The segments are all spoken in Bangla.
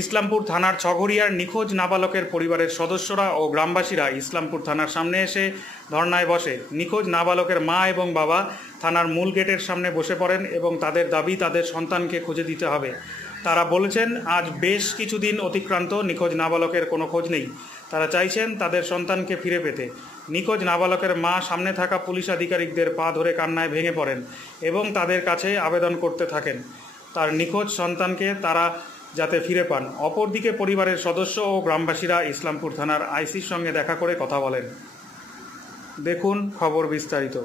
ইসলামপুর থানার ছঘরিয়ার নিখোঁজ নাবালকের পরিবারের সদস্যরা ও গ্রামবাসীরা ইসলামপুর থানার সামনে এসে ধর্নায় বসে। নিখোঁজ নাবালকের মা এবং বাবা থানার মূল গেটের সামনে বসে পড়েন এবং তাদের দাবি তাদের সন্তানকে খুঁজে দিতে হবে। তারা বলেছেন, আজ বেশ কিছুদিন অতিক্রান্ত, নিখোঁজ নাবালকের কোনো খোঁজ নেই। তারা চাইছেন তাদের সন্তানকে ফিরে পেতে। নিখোঁজ নাবালকের মা সামনে থাকা পুলিশ আধিকারিকদের পা ধরে কান্নায় ভেঙে পড়েন এবং তাদের কাছে আবেদন করতে থাকেন তার নিখোঁজ সন্তানকে তারা যাতে ফিরে পান। অপরদিকে পরিবারের সদস্য ও গ্রামবাসীরা ইসলামপুর থানার আইসির সঙ্গে দেখা করে কথা বলেন। দেখুন খবর বিস্তারিত।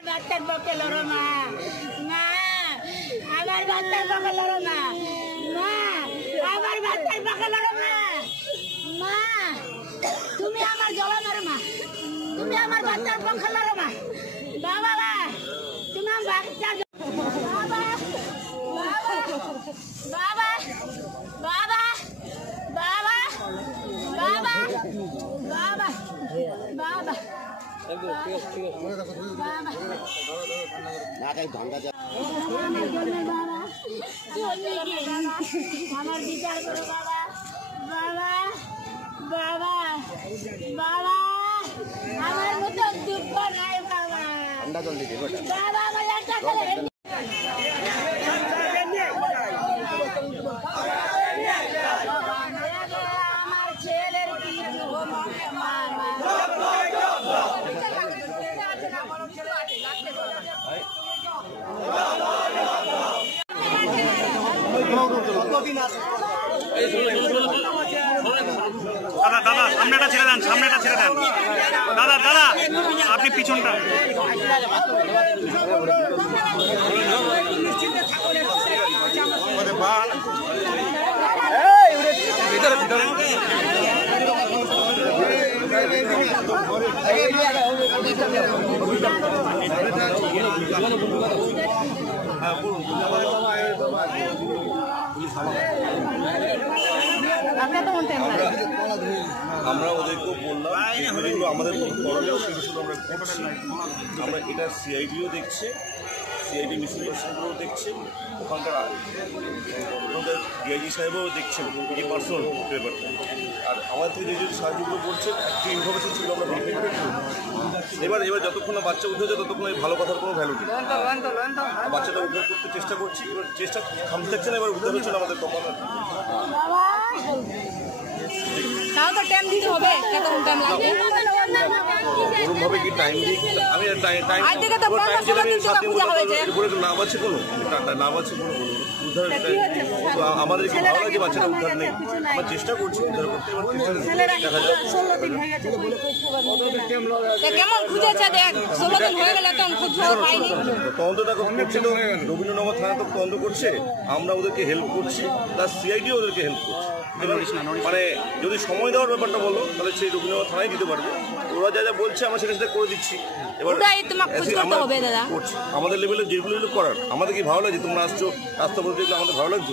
বাচ্চার পক্ষে লড়ো না, না আমার বাচ্চার পক্ষে লড়ো না, না আমার বাচ্চার পক্ষে লড়ো না, মা তুমি আমার জলা মারো মা, তুমি আমার বাচ্চার পক্ষে লড়ো না, বাবা তুমি আমার বাচ্চা বাবা বাবা বাবা বাবা বাবা বাবা বাবা আমার বিচার করো বাবা, বাবা বাবা বাবা আমার একটা ছেলে আমার ছেলের কিছু দাদা দাদা সামনেটা ছেড়ে দেন, সামনেটা ছেড়ে দেন। দাদা দাদা আপনি পিছনটা। আমরা ওদেরকেও বললাম যেগুলো আমাদের করণীয় সেগুলো আমরা করছি। আমরা এটা সিআইডিও দেখছে, সিআইডি ইনভেস্টিগেশনগুলোও দেখছে, ওখানকার ডিআইজি সাহেবও দেখছেন এই পার্সোনাল পেপারটা। আর আমার থেকে যে সাহায্যগুলো করছে একটি ইনফরমেশন ছিল আমরা ভেরিফাই করছি। এবার যতক্ষণ না বাচ্চা উঠে যায় ততক্ষণ এই ভালো কথার কোনো ভ্যালু নেই। বাচ্চাটা উদ্ধার করতে চেষ্টা করছি, এবার চেষ্টা থামতে থাকছে না, এবার উদ্ধার হচ্ছে না আমাদের কখন। তাও তো টাইম দিতে হবে, কতক্ষণ টাইম লাগবে? ওরকমভাবে কি টাইম দিই আমি টাইম আজ থেকে তো 15-16 দিন থেকে পূজা হয়েছে। এরপরে নাম আছে কোনো নাম আছে কোনো উদ্ধার আমাদের কি ভালো লাগে বাচ্চাটা উদ্ধার নেই, আমরা চেষ্টা করছি উদ্ধার করতে। এবার দেখা যাক 16 দিন হয়ে গেছে। কেমন খুঁজেছে দেখ, 16 দিন হয়ে গেল তো খুঁজ পাইনি। তদন্তটা করছিল রবীন্দ্রনগর থানা তো তদন্ত করছে, আমরা ওদেরকে হেল্প করছি, তার সিআইডি ওদেরকে হেল্প করছে। মানে যদি সময় দেওয়ার ব্যাপারটা বলো তাহলে সেই রবীন্দ্রনগর থানায় দিতে পারবে। ওরা যা যা বলছে আমরা সেটা সেটা করে দিচ্ছি। এবার হবে দাদা আমাদের লেভেলে যেগুলো করার আমাদের কি ভালো লাগছে, তোমরা আসছো রাস্তা বলতে আমাদের ভালো লাগছে।